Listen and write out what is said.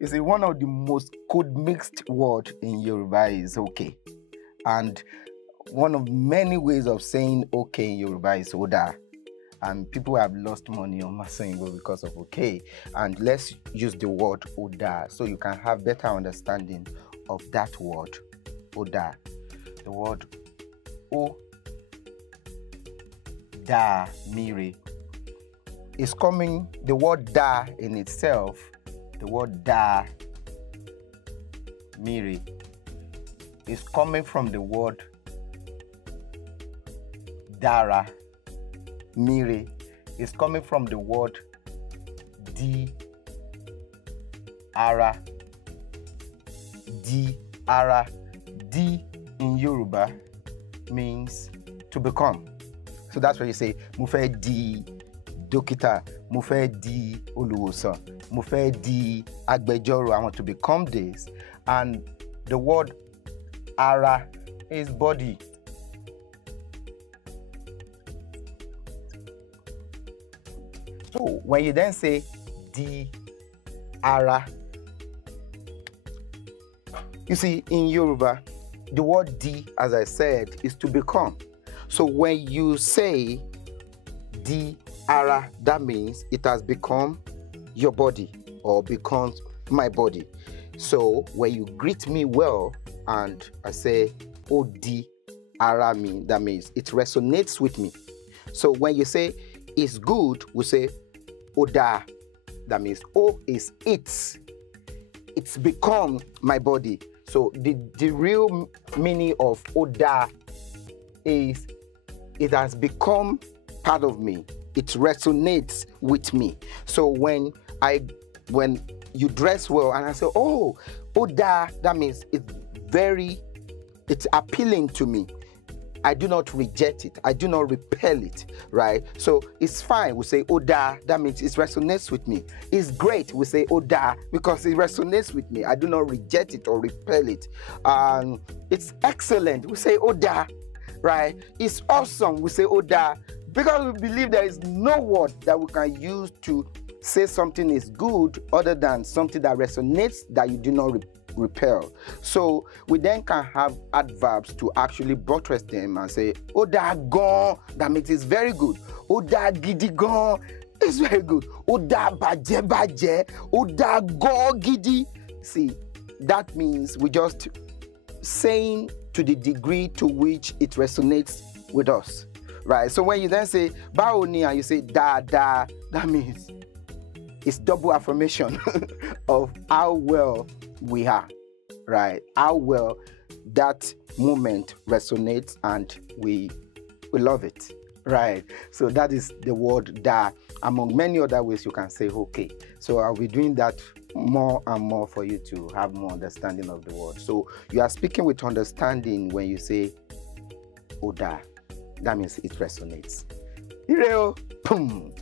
You see, one of the most code mixed word in Yoruba is okay. And one of many ways of saying okay in Yoruba is oda. And people have lost money on Masango because of okay. And let's use the word oda so you can have better understanding of that word, oda. The word o da miri is coming, the word da in itself, the word da miri is coming from the word dara. Miri is coming from the word di ara. Di ara. Di in Yoruba means to become. So that's why you say mo fẹ́ di dókítà, mo fẹ́ di olùwòsàn, mo fẹ́ di agbẹjọ́rò. I want to become this. And the word ara is body. So when you then say di ara, you see in Yoruba, the word di, as I said, is to become. So when you say di ara, that means it has become your body or becomes my body. So when you greet me well and I say o di ara me, that means it resonates with me. So when you say it's good, we say oda. That means o is it's become my body. So the real meaning of oda is it has become part of me. It resonates with me. So when you dress well and I say, oh, oda, that means it's appealing to me. I do not reject it. I do not repel it, right? So it's fine. We say oda, that means it resonates with me. It's great. We say oda because it resonates with me. I do not reject it or repel it. It's excellent. We say oda, right? It's awesome. We say oda because we believe there is no word that we can use to say something is good other than something that resonates, that you do not repel. So we then can have adverbs to actually buttress them and say oda gan, that means it's very good. Oda gidi gan, it's very good. Oda baje baje, oda go gidi. See, that means we just saying to the degree to which it resonates with us, right? So when you then say bawo ni and you say da da, that means it's double affirmation of how well we are, right? How well that moment resonates and we love it, right? So that is the word da, among many other ways you can say okay. So I'll be doing that more and more for you to have more understanding of the word. So you are speaking with understanding when you say oda. That means it resonates. Ireo, boom,